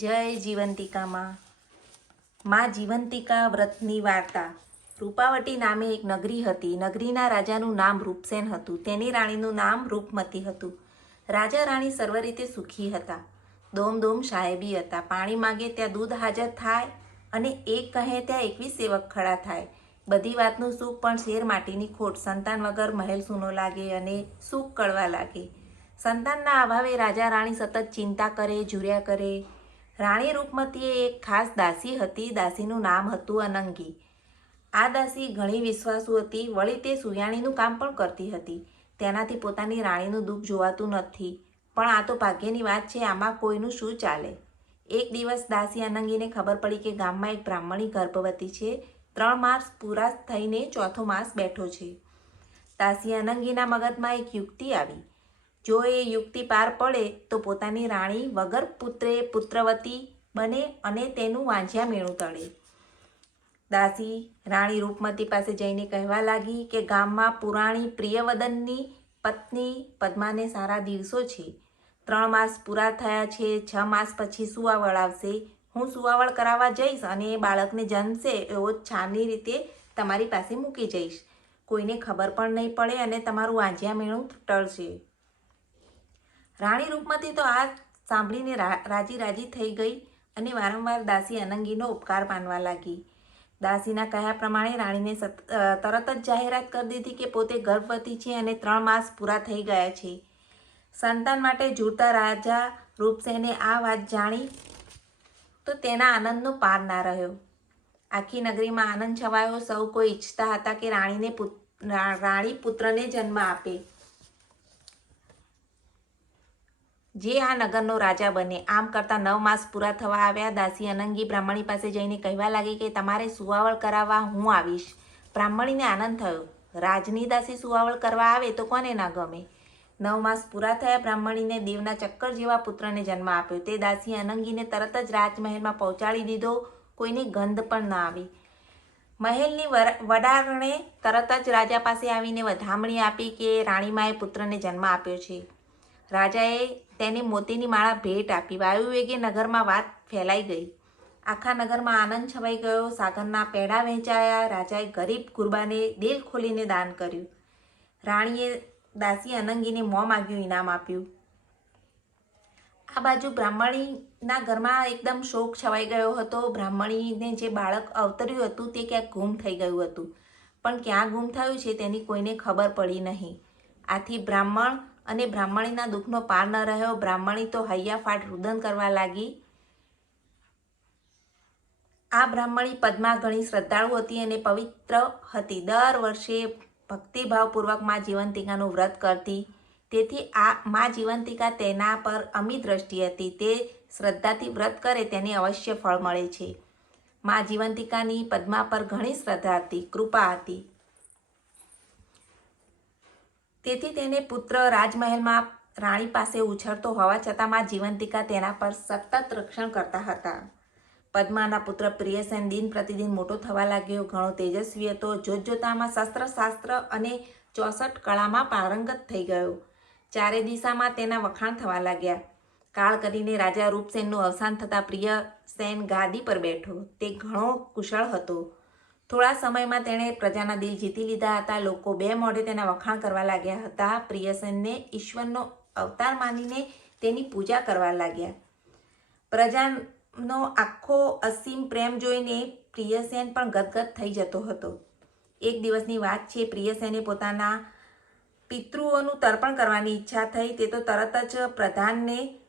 જય જીવંતિકામાં. માં જીવંતિકા વ્રતની વાર્તા. રૂપાવટી નામે એક નગરી હતી. નગરીના રાજાનું નામ રૂપસેન હતું. તેની રાણીનું નામ રૂપમતી હતું. રાજા રાણી સર્વ રીતે સુખી હતા. દોમ દોમ સાહેબી હતા. પાણી માગે ત્યાં દૂધ હાજર થાય અને એક કહે ત્યાં એકવીસ સેવક ખડા થાય. બધી વાતનું સુખ પણ શેર માટીની ખોટ. સંતાન વગર મહેલ સૂનો લાગે અને સુખ કળવા લાગે. સંતાનના અભાવે રાજા રાણી સતત ચિંતા કરે, ઝૂર્યા કરે રાણી રૂપમતીએ એક ખાસ દાસી હતી. દાસીનું નામ હતું અનંગી. આ દાસી ઘણી વિશ્વાસુ હતી. વળી તે સુયાણીનું કામ પણ કરતી હતી. તેનાથી પોતાની રાણીનું દુઃખ જોવાતું નથી. પણ આ તો ભાગ્યની વાત છે, આમાં કોઈનું શું ચાલે? એક દિવસ દાસી અનંગીને ખબર પડી કે ગામમાં એક બ્રાહ્મણી ગર્ભવતી છે. ત્રણ માસ પૂરા થઈને ચોથો માસ બેઠો છે. દાસી અનંગીના મગજમાં એક યુક્તિ આવી. જો એ યુક્તિ પાર પડે, તો પોતાની રાણી વગર પુત્રે પુત્રવતી બને અને તેનું વાંઝ્યા મેળું તળે. દાસી રાણી રૂપમતી પાસે જઈને કહેવા લાગી કે ગામમાં પુરાણી પ્રિયવદનની પત્ની પદ્માને સારા દિવસો છે. ત્રણ માસ પૂરા થયા છે, છ માસ પછી સુવાવળ આવશે. હું સુવાવળ કરાવવા જઈશ અને એ બાળકને જન્મશે એવો છાની રીતે તમારી પાસે મૂકી જઈશ. કોઈને ખબર પણ નહીં પડે અને તમારું વાંઝ્યા મેળું ટળશે રાણી રૂપમતી તો આ સાંભળીને રાજી રાજી થઈ ગઈ અને વારંવાર દાસી અનંગીનો ઉપકાર માનવા લાગી. દાસીના કહ્યા પ્રમાણે રાણીને તરત જ જાહેરાત કરી દીધી કે પોતે ગર્ભવતી છે અને ત્રણ માસ પૂરા થઈ ગયા છે. સંતાન માટે ઝૂરતા રાજા રૂપસેને આ વાત જાણી તો તેના આનંદનો પાર ના રહ્યો. આખી નગરીમાં આનંદ છવાયો, સૌ કોઈ ઈચ્છતા હતા કે રાણીને રાણી પુત્રને જન્મ આપે. જે આ નગરનો રાજા બને. આમ કરતાં નવ માસ પૂરા થવા આવ્યા. દાસી અનંગી બ્રાહ્મણી પાસે જઈને કહેવા લાગી કે તમારે સુવાવળ કરાવવા હું આવીશ. બ્રાહ્મણીને આનંદ થયો. રાજની દાસી સુવાવળ કરવા આવે તો કોને ના ગમે? નવ માસ પૂરા થયા બ્રાહ્મણીને દેવના ચક્કર જેવા પુત્રને જન્મ આપ્યો. તે દાસી અનંગીને તરત જ રાજમહેલમાં પહોંચાડી દીધો. કોઈની ગંધ પણ ના આવી. મહેલની વડારણે તરત જ રાજા પાસે આવીને વધામણી આપી કે રાણીમાએ પુત્રને જન્મ આપ્યો છે. રાજાએ તેને મોતીની માળા ભેટ આપી. વાયુવેગે નગરમાં વાત ફેલાઈ ગઈ. આખા નગરમાં આનંદ છવાઈ ગયો. સાગરના પેડા વહેંચાયા. રાજાએ ગરીબ ગુરબાને દિલ ખોલીને દાન કર્યું. રાણીએ દાસી અનંગીને મોં માગ્યું, ઇનામ આપ્યું. આ બાજુ બ્રાહ્મણીના ઘરમાં એકદમ શોક છવાઈ ગયો હતો. બ્રાહ્મણીને જે બાળક અવતર્યું હતું તે ક્યાંક ગુમ થઈ ગયું હતું. પણ ક્યાં ગુમ થયું છે તેની કોઈને ખબર પડી નહીં. આથી બ્રાહ્મણ અને બ્રાહ્મણીના દુઃખનો પાર ન રહ્યો. બ્રાહ્મણી તો હૈયાફાટ રુદન કરવા લાગી. આ બ્રાહ્મણી પદ્મા ઘણી શ્રદ્ધાળુ હતી અને પવિત્ર હતી. દર વર્ષે ભક્તિભાવપૂર્વક મા જીવંતિકાનું વ્રત કરતી. તેથી આ મા જીવંતિકા તેના પર અમી દ્રષ્ટિ હતી. તે શ્રદ્ધાથી વ્રત કરે તેને અવશ્ય ફળ મળે છે. મા જીવંતિકાની પદ્મા પર ઘણી શ્રદ્ધા હતી, કૃપા હતી. તેથી તેને પુત્ર રાજમહેલમાં રાણી પાસે ઉછળતો હોવા છતાં માં જીવંતિકા તેના પર સતત રક્ષણ કરતા હતા. પદ્માના પુત્ર પ્રિયસેન દિન પ્રતિદિન મોટો થવા લાગ્યો, ઘણો તેજસ્વી હતો, જોતજોતામાં શસ્ત્રશાસ્ત્ર અને ચોસઠ કળામાં પારંગત થઈ ગયો. ચારે દિશામાં તેના વખાણ થવા લાગ્યા. કાળ કરીને રાજા રૂપસેનનું અવસાન થતાં પ્રિયસેન ગાદી પર બેઠો. તે ઘણો કુશળ હતો. થોડા સમયમાં તેણે પ્રજાના દિલ જીતી લીધા હતા. લોકો બે મોઢે તેના વખાણ કરવા લાગ્યા હતા. પ્રિયસેનને ઈશ્વરનો અવતાર માનીને તેની પૂજા કરવા લાગ્યા. પ્રજાનો આખો અસીમ પ્રેમ જોઈને પ્રિયસેન પણ ગદગદ થઈ જતો હતો. એક દિવસની વાત છે, પ્રિયસેને પોતાના પિતૃઓનું તર્પણ કરવાની ઈચ્છા થઈ. તે તો તરત જ પ્રધાનને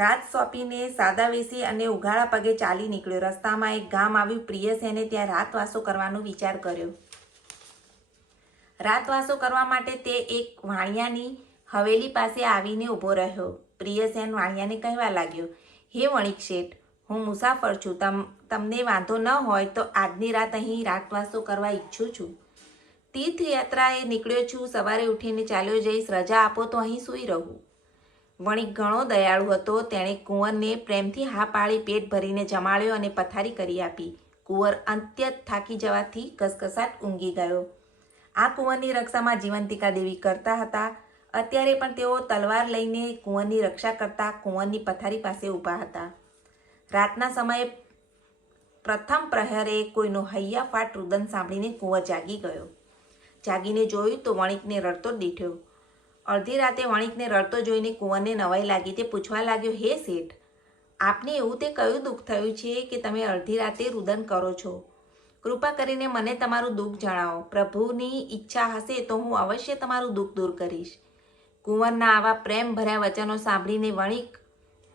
રાત સોંપીને સાદા વેસી અને ઉઘાડા પગે ચાલી નીકળ્યો. રસ્તામાં એક ગામ આવ્યું. પ્રિયસેને ત્યાં રાતવાસો કરવાનો વિચાર કર્યો. રાતવાસો કરવા માટે તે એક વાણિયાની હવેલી પાસે આવીને ઊભો રહ્યો. પ્રિયસેન વાણિયાને કહેવા લાગ્યો, હે વણિક શેઠ હું મુસાફર છું. તમ, તમને વાંધો ન હોય તો આજની રાત અહીં રાતવાસો કરવા ઈચ્છું છું. તીર્થયાત્રાએ નીકળ્યો છું. સવારે ઉઠીને ચાલ્યો જઈશ. રજા આપો તો અહીં સૂઈ રહું. વણિક ઘણો દયાળુ હતો. તેણે કુંવરને પ્રેમથી હા પાળી પેટ ભરીને જમાડ્યો અને પથારી કરી આપી. કુંવર અંત્યત થાકી જવાથી ઘસઘસાટ ઊંઘી ગયો. આ કુંવરની રક્ષામાં જીવંતિકા દેવી કરતા હતા. અત્યારે પણ તેઓ તલવાર લઈને કુંવરની રક્ષા કરતા કુંવરની પથારી પાસે ઊભા હતા. રાતના સમયે પ્રથમ પ્રહરે કોઈનો હૈયાફાટ રુદન સાંભળીને કુંવર જાગી ગયો. જાગીને જોયું તો વણિકને રડતો દીઠ્યો. અડધી રાતે વણિકને રડતો જોઈને કુંવરને નવાઈ લાગી. તે પૂછવા લાગ્યો, હે શેઠ, આપને એવું તે કયું દુઃખ થયું છે કે તમે અડધી રાતે રુદન કરો છો? કૃપા કરીને મને તમારું દુઃખ જણાવો. પ્રભુની ઈચ્છા હશે તો હું અવશ્ય તમારું દુઃખ દૂર કરીશ. કુંવરના આવા પ્રેમ ભર્યા વચનો સાંભળીને વણિક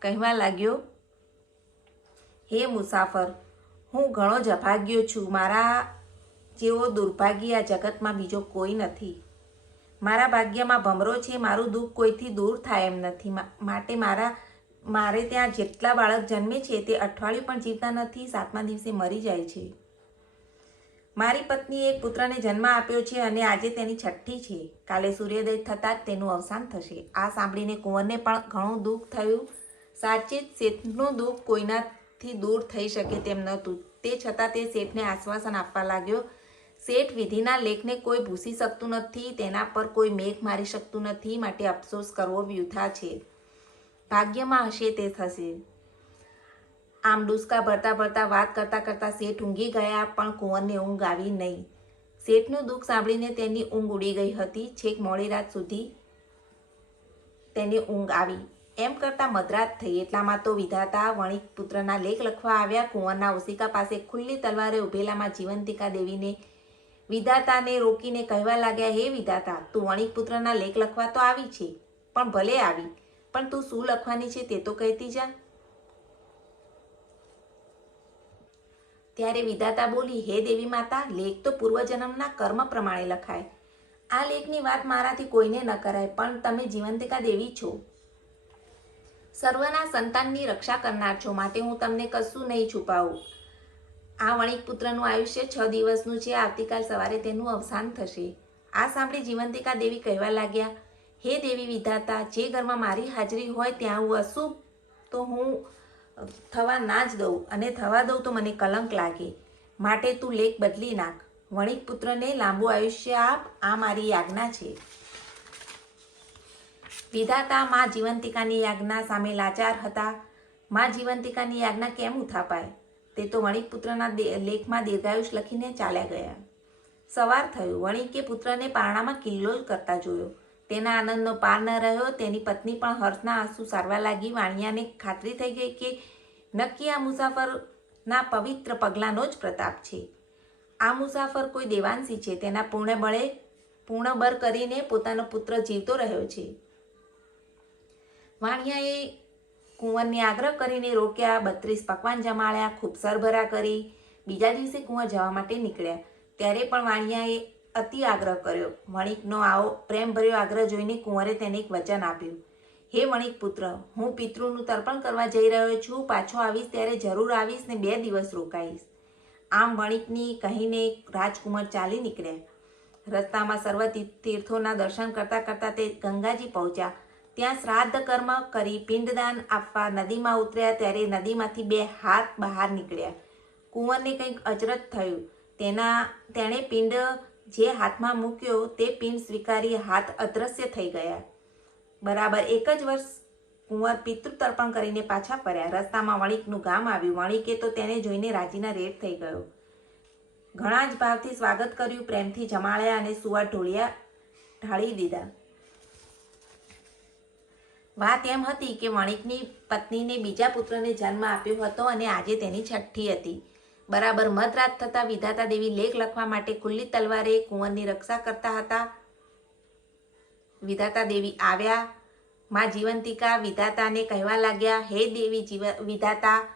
કહેવા લાગ્યો, હે મુસાફર, હું ઘણો જ અભાગ્યો છું. મારા જેવો દુર્ભાગ્ય આ જગતમાં બીજો કોઈ નથી. મારા ભાગ્યમાં ભમરો છે, મારું દુઃખ કોઈથી દૂર થાય એમ નથી. માટે મારા, મારે ત્યાં જેટલા બાળક જન્મે છે, તે અઠવાડિયું પણ જીવતા નથી, સાતમા દિવસે મરી જાય છે. મારી પત્નીએ એક પુત્રને જન્મ આપ્યો છે અને આજે તેની છઠ્ઠી છે. કાલે સૂર્યોદય થતાં જ તેનું અવસાન થશે. આ સાંભળીને કુંવરને પણ ઘણું દુઃખ થયું. સાચે જ શેઠનું દુઃખ કોઈનાથી દૂર થઈ શકે તેમ નહોતું. તે છતાં તે શેઠને આશ્વાસન આપવા લાગ્યો શેઠ વિધિના લેખને કોઈ ભૂસી શકતું નથી, તેના પર કોઈ મેઘ મારી શકતું નથી, માટે અફસોસ કરવો વ્યૂથા છે. ભાગ્યમાં હશે તે થશે. આમ ડુસકા ભરતા ભરતા વાત કરતા કરતા શેઠ ઊંઘી ગયા, પણ કુંવરને ઊંઘ આવી નહીં. શેઠનું દુઃખ સાંભળીને તેની ઊંઘ ઉડી ગઈ હતી. છેક મોડી રાત સુધી તેને ઊંઘ આવી. એમ કરતાં મધરાત થઈ. એટલામાં તો વિધાતા વણિક પુત્રના લેખ લખવા આવ્યા. કુંવરના ઓશિકા પાસે ખુલ્લી તલવારે ઉભેલામાં જીવંતિકા દેવીને વિધાતાને રોકીને કહેવા લાગ્યા, હે વિધાતા, તું વણિક પુત્રના લેખ લખવા તો આવી છે, પણ ભલે આવી, પણ તું શું લખવાની છે તે તો કહેતી જા. ત્યારે વિધાતા બોલી, હે દેવી માતા, લેખ તો પૂર્વજન્મના કર્મ પ્રમાણે લખાય. આ લેખની વાત મારાથી કોઈને ન કરાય, પણ તમે જીવંતિકા દેવી છો. સર્વના સંતાનની રક્ષા કરનાર છો, માટે હું તમને કશું નહીં છુપાવું. આ વણિક પુત્રનું આયુષ્ય છ દિવસનું છે. આવતીકાલ સવારે તેનું અવસાન થશે. આ સાંભળી જીવંતિકા દેવી કહેવા લાગ્યા, હે દેવી વિધાતા, જે ઘરમાં મારી હાજરી હોય ત્યાં હું અશુભ તો હું થવા ના જ દઉં અને થવા દઉં તો મને કલંક લાગે. માટે તું લેખ બદલી નાખ. વણિક પુત્રને લાંબુ આયુષ્ય આપ. આ મારી યાજ્ઞા છે. વિધાતા મા જીવંતિકાની યાજ્ઞા સામે લાચાર હતા. મા જીવંતિકાની યાજ્ઞા કેમ ઉથાપાય? તે તો વણિક પુત્રના દે- લેખમાં દીર્ઘાયુષ લખીને ચાલ્યા ગયા. સવાર થયું. વણિકે પુત્રને પારણામાં કિલ્લોલ કરતા જોયો. તેના આનંદનો પાર ન રહ્યો, તેની પત્ની પણ હર્ષના આંસુ સારવા લાગી. વાણિયાને ખાતરી થઈ ગઈ કે નક્કી આ મુસાફરના પવિત્ર પગલાંનો જ પ્રતાપ છે. આ મુસાફર કોઈ દેવાંશી છે. તેના પૂર્ણ બળે પૂર્ણ બર કરીને પોતાનો પુત્ર જીવતો રહ્યો છે. વાણિયાએ કુંવરને આગ્રહ કરીને રોક્યા, બત્રીસ પકવાન જમાડ્યા, ખૂબ સરભરા કરી, બીજા દિવસે કુંવર જવા માટે નીકળ્યા. ત્યારે પણ વાણિયાએ અતિ આગ્રહ કર્યો. વણિકનો આવો પ્રેમભર્યો આગ્રહ જોઈને કુંવરે તેને એક વચન આપ્યું. હે વણિક પુત્ર, હું પિતૃનું તર્પણ કરવા જઈ રહ્યો છું. પાછો આવીશ ત્યારે જરૂર આવીશ ને બે દિવસ રોકાઈશ. આમ વણિકની કહીને રાજકુમાર ચાલી નીકળ્યા. રસ્તામાં સર્વ તીર્થોના દર્શન કરતાં કરતાં તે ગંગાજી પહોંચ્યા. ત્યાં શ્રાદ્ધ કર્મ કરી પિંડદાન આપવા નદીમાં ઉતર્યા ત્યારે નદીમાંથી બે હાથ બહાર નીકળ્યા. કુંવરને કંઈક અચરજ થયું. તેના, તેણે પિંડ જે હાથમાં મૂક્યો તે પિંડ સ્વીકારી હાથ અદ્રશ્ય થઈ ગયા. બરાબર એક જ વર્ષ કુંવર પિતૃ તર્પણ કરીને પાછા ફર્યા. રસ્તામાં વણિકનું ગામ આવ્યું. વણિકે તો તેને જોઈને રાજીના રેડ થઈ ગયો. ઘણા જ ભાવથી સ્વાગત કર્યું, પ્રેમથી જમાડ્યા અને સુવા ઢોળિયા ઢાળી દીધા. વાત એમ હતી કે વણિકની પત્નીને બીજા પુત્રને જન્મ આપ્યો હતો અને આજે તેની છઠ્ઠી હતી. બરાબર મધરાત થતાં વિધાતા દેવી લેખ લખવા માટે ખુલ્લી તલવારે કુંવરની રક્ષા કરતા હતા. વિધાતા દેવી આવ્યા. માં જીવંતિકા વિધાતાને કહેવા લાગ્યા, હે દેવી જીવ, વિધાતા,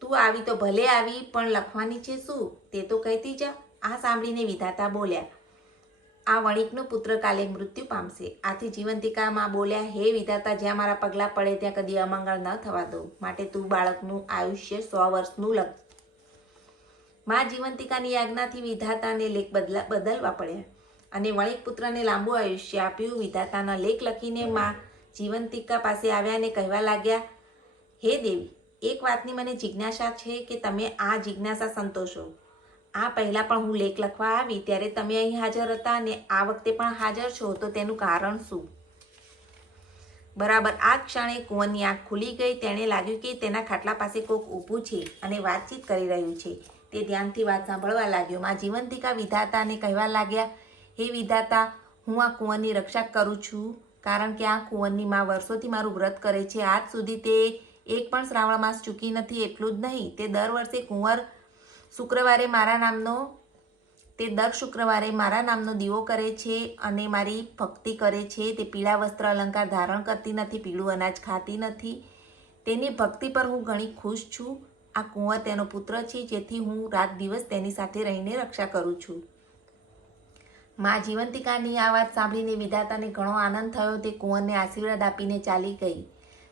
તું આવી તો ભલે આવી, પણ લખવાની છે શું? તે તો કહેતી જા. આ સાંભળીને વિધાતા બોલ્યા આ વણિકનો પુત્ર કાલે મૃત્યુ પામશે. આથી જીવંતિકામાં બોલ્યા, હે વિધાતા, જ્યાં મારા પગલાં પડે ત્યાં કદી અમંગળ ન થવા દો. માટે તું બાળકનું આયુષ્ય સો વર્ષનું લખ. માં જીવંતિકાની આજ્ઞાથી વિધાતાને લેખ બદલા, બદલવા પડ્યા અને વણિક પુત્રને લાંબુ આયુષ્ય આપ્યું. વિધાતાના લેખ લખીને માં જીવંતિકા પાસે આવ્યા અને કહેવા લાગ્યા, હે દેવી, એક વાતની મને જિજ્ઞાસા છે કે તમે આ જિજ્ઞાસા સંતોષો. આ પહેલાં પણ હું લેખ લખવા આવી, ત્યારે તમે અહીં હાજર હતા અને આ વખતે પણ હાજર છો, તો તેનું કારણ શું? બરાબર, આ ક્ષણે કુંવરની આંખ ખુલી ગઈ. તેણે લાગ્યું કે તેના ખાટલા પાસે કોક ઊભું છે અને વાતચીત કરી રહ્યું છે. તે ધ્યાનથી વાત સાંભળવા લાગ્યો. માં, જીવંતિકા વિધાતાને કહેવા લાગ્યા, હે વિધાતા, હું આ કુંવરની રક્ષા કરું છું, કારણ કે આ કુંવરની માં વર્ષોથી મારું વ્રત કરે છે. આજ સુધી તે એક પણ શ્રાવણ માસ ચૂકી નથી, એટલું જ નહીં. તે દર વર્ષે કુંવર શુક્રવારે મારા નામનો, તે દર શુક્રવારે મારા નામનો દીવો કરે છે અને મારી ભક્તિ કરે છે. તે પીળા વસ્ત્ર અલંકાર ધારણ કરતી નથી, પીળું અનાજ ખાતી નથી. તેની ભક્તિ પર હું ઘણી ખુશ છું. આ કુંવર તેનો પુત્ર છે, જેથી હું રાત દિવસ તેની સાથે રહીને રક્ષા કરું છું. મા જીવંતિકાની આ વાત સાંભળીને વિધાતાને ઘણો આનંદ થયો. તે કુંવરને આશીર્વાદ આપીને ચાલી ગઈ.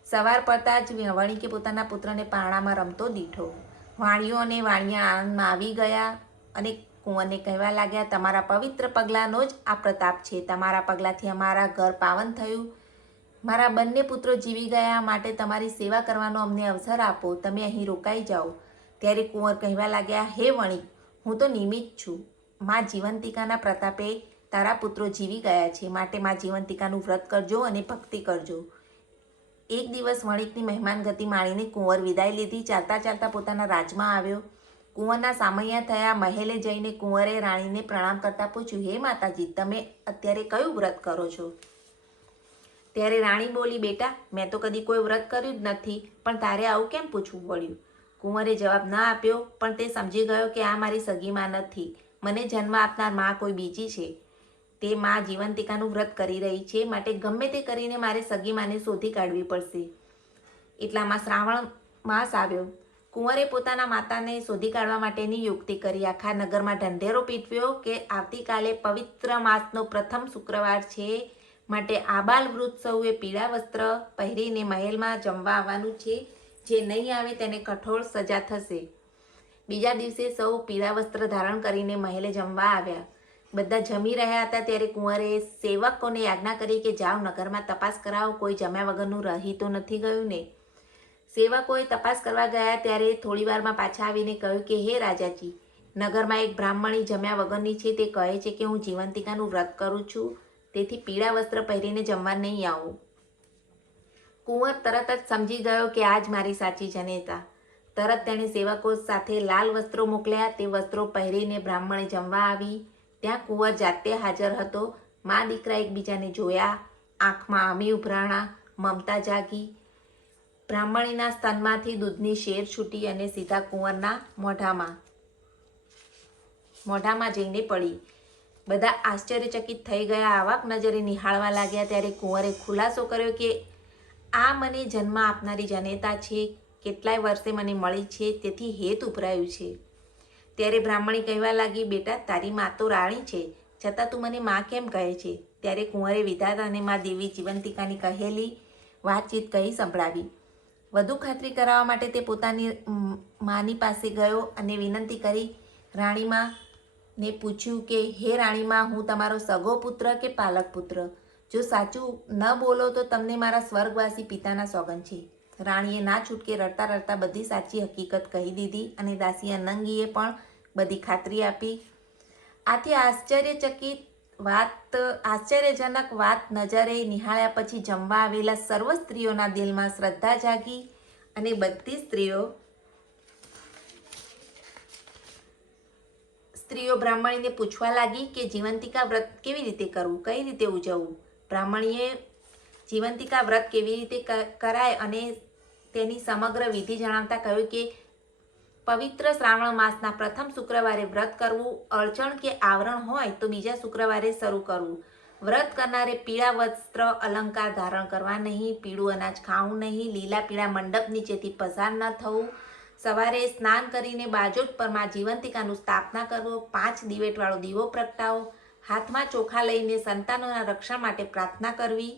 સવાર પડતા જ વણિકે પોતાના પુત્રને પારણામાં રમતો દીઠો. વાણિયો અને વાણિયા આનંદમાં આવી ગયા અને કુંવરને કહેવા લાગ્યા, તમારા પવિત્ર પગલાંનો જ આ પ્રતાપ છે. તમારા પગલાંથી અમારા ઘર પાવન થયું. મારા બંને પુત્રો જીવી ગયા માટે તમારી સેવા કરવાનો અમને અવસર આપો. તમે અહીં રોકાઈ જાઓ. ત્યારે કુંવર કહેવા લાગ્યા, હે વણિક હું તો નિમિત છું. મા જીવંતિકાના પ્રતાપે તારા પુત્રો જીવી ગયા છે. માટે મા જીવંતિકાનું વ્રત કરજો અને ભક્તિ કરજો. એક દિવસ વણિકની મહેમાન ગતિ માણીને કુંવર વિદાય લીધી. ચાલતા ચાલતા પોતાના રાજમાં આવ્યો. કુંવરના સામૈયા થયા. મહેલે જઈને કુંવરે રાણીને પ્રણામ કરતા પૂછ્યું, હે માતાજી, તમે અત્યારે કયું વ્રત કરો છો? ત્યારે રાણી બોલી, બેટા, મેં તો કદી કોઈ વ્રત કર્યું જ નથી, પણ તારે આવું કેમ પૂછવું પડ્યું? કુંવરે જવાબ ન આપ્યો, પણ તે સમજી ગયો કે આ મારી સગી માં નથી. મને જન્મ આપનારમાં કોઈ બીજી છે. તે માં જીવંતિકાનું વ્રત કરી રહી છે. માટે ગમે તે કરીને મારે સગી માને શોધી કાઢવી પડશે. એટલામાં શ્રાવણ માસ આવ્યો. કુંવરે પોતાના માતાને શોધી કાઢવા માટેની યુક્તિ કરી. આખા નગરમાં ઢંઢેરો પીટવ્યો કે આવતીકાલે પવિત્ર માસનો પ્રથમ શુક્રવાર છે. માટે આબાલ વૃદ્ધ સૌએ પીળા વસ્ત્ર પહેરીને મહેલમાં જમવા આવવાનું છે. જે નહીં આવે તેને કઠોળ સજા થશે. બીજા દિવસે સૌ પીળા વસ્ત્ર ધારણ કરીને મહેલે જમવા આવ્યા. બધા જમી રહ્યા હતા ત્યારે કુંવરે સેવકોને આજ્ઞા કરી કે જાઓ, નગરમાં તપાસ કરાવો, કોઈ જમ્યા વગરનું રહી તો નથી ગયું ને? સેવકોએ તપાસ કરવા ગયા ત્યારે થોડી વારમાં પાછા આવીને કહ્યું કે, હે રાજાજી, નગરમાં એક બ્રાહ્મણી જમ્યા વગરની છે, તે કહે છે કે, હું જીવંતિકાનું વ્રત કરું છું, તેથી પીળા વસ્ત્ર પહેરીને જમવા નહીં આવું. કુંવર તરત જ સમજી ગયો કે આજ મારી સાચી જનેતા. તરત તેણે સેવકો સાથે લાલ વસ્ત્રો મોકલ્યા, તે વસ્ત્રો પહેરીને બ્રાહ્મણે જમવા આવી. ત્યાં કુંવર જાતે હાજર હતો. મા દીકરા એકબીજાને જોયા. આંખમાં આમી ઉભરાણા, મમતા જાગી. બ્રાહ્મણીના સ્તનમાંથી દૂધની શેર છૂટી અને સીધા કુંવરના મોઢામાં મોઢામાં જઈને પડી. બધા આશ્ચર્યચકિત થઈ ગયા. આવાક નજરે નિહાળવા લાગ્યા ત્યારે કુંવરે ખુલાસો કર્યો કે, આ મને જન્મ આપનારી જનેતા છે. કેટલાય વર્ષે મને મળી છે. તેથી હેત ઉભરાયું છે. ત્યારે બ્રાહ્મણી કહેવા લાગી, બેટા, તારી મા તો રાણી છે, છતાં તું મને મા કેમ કહે છે? ત્યારે કુંવરે વિધાતા અને મા દેવી જીવંતિકાની કહેલી વાતચીત કહી સંભળાવી. વધુ ખાતરી કરાવવા માટે તે પોતાની માની પાસે ગયો અને વિનંતી કરી રાણીમાં ને પૂછ્યું કે, હે રાણીમાં, હું તમારો સગો પુત્ર કે પાલક પુત્ર? જો સાચું ન બોલો તો તમને મારા સ્વર્ગવાસી પિતાના સોગન છે. રાણીએ ના છૂટકે રડતા રડતા બધી સાચી હકીકત કહી દીધી અને દાસી અનંગીએ પણ બધી ખાતરી આપી. આથી આશ્ચર્યચકિત વાત, આશ્ચર્યજનક વાત નજરે નિહાળ્યા પછી જમવા આવેલા સર્વ સ્ત્રીઓના દિલમાં શ્રદ્ધા જાગી અને બધી સ્ત્રીઓ સ્ત્રીઓ બ્રાહ્મણીને પૂછવા લાગી કે જીવંતિકા વ્રત કેવી રીતે કરવું, કઈ રીતે ઉજવવું? બ્રાહ્મણીએ જીવંતિકા વ્રત કેવી રીતે કરાય અને તેની સમગ્ર વિધિ જણાવતા કહ્યું કે પવિત્ર શ્રાવણ માસના પ્રથમ શુક્રવારે વ્રત કરવું અડચણ કે આવરણ હોય તો બીજા શુક્રવારે શરૂ કરવું. વ્રત કરનારે પીળા વસ્ત્ર, અલંકાર ધારણ કરવા નહીં, પીળું અનાજ ખાવું નહીં, લીલા પીળા મંડપ નીચેથી પસાર ન થવું. સવારે સ્નાન કરીને બાજોટ પરમાં જીવંતિકાનું સ્થાપના કરવો, પાંચ દિવેટવાળો દીવો પ્રગટાવો, હાથમાં ચોખા લઈને સંતાનોના રક્ષણ માટે પ્રાર્થના કરવી.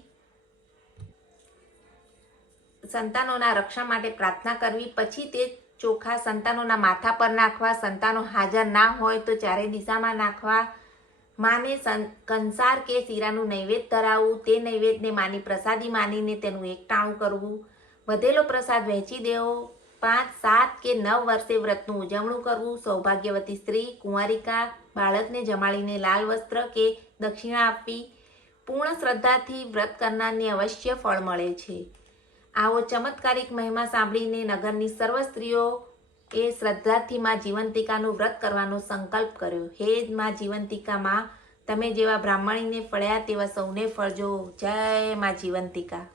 સંતાનોના રક્ષણ માટે પ્રાર્થના કરવી, પછી તે ચોખા સંતાનોના માથા પર નાખવા, સંતાનો હાજર ના હોય તો ચારે દિશામાં નાખવા. માને કંસાર કે શીરાનું નૈવેદ્ય ધરાવવું, તે નૈવેદ્યને માની પ્રસાદી માનીને તેનું એકટાણું કરવું. વધેલો પ્રસાદ વહેંચી દેવો. પાંચ, સાત કે નવ વર્ષે વ્રતનું ઉજવણું કરવું. સૌભાગ્યવતી સ્ત્રી, કુંવારિકા, બાળકને જમાડીને લાલ વસ્ત્ર કે દક્ષિણા આપવી. પૂર્ણ શ્રદ્ધાથી વ્રત કરનારને અવશ્ય ફળ મળે છે. આવો ચમત્કારિક મહિમા સાંભળીને નગરની સર્વ સ્ત્રીઓ એ શ્રદ્ધાથી માં જીવંતિકાનું વ્રત કરવાનો સંકલ્પ કર્યો. હે માં જીવંતિકામાં, તમે જેવા બ્રાહ્મણીને ફળ્યા તેવા સૌને ફળજો. જય માં જીવંતિકા.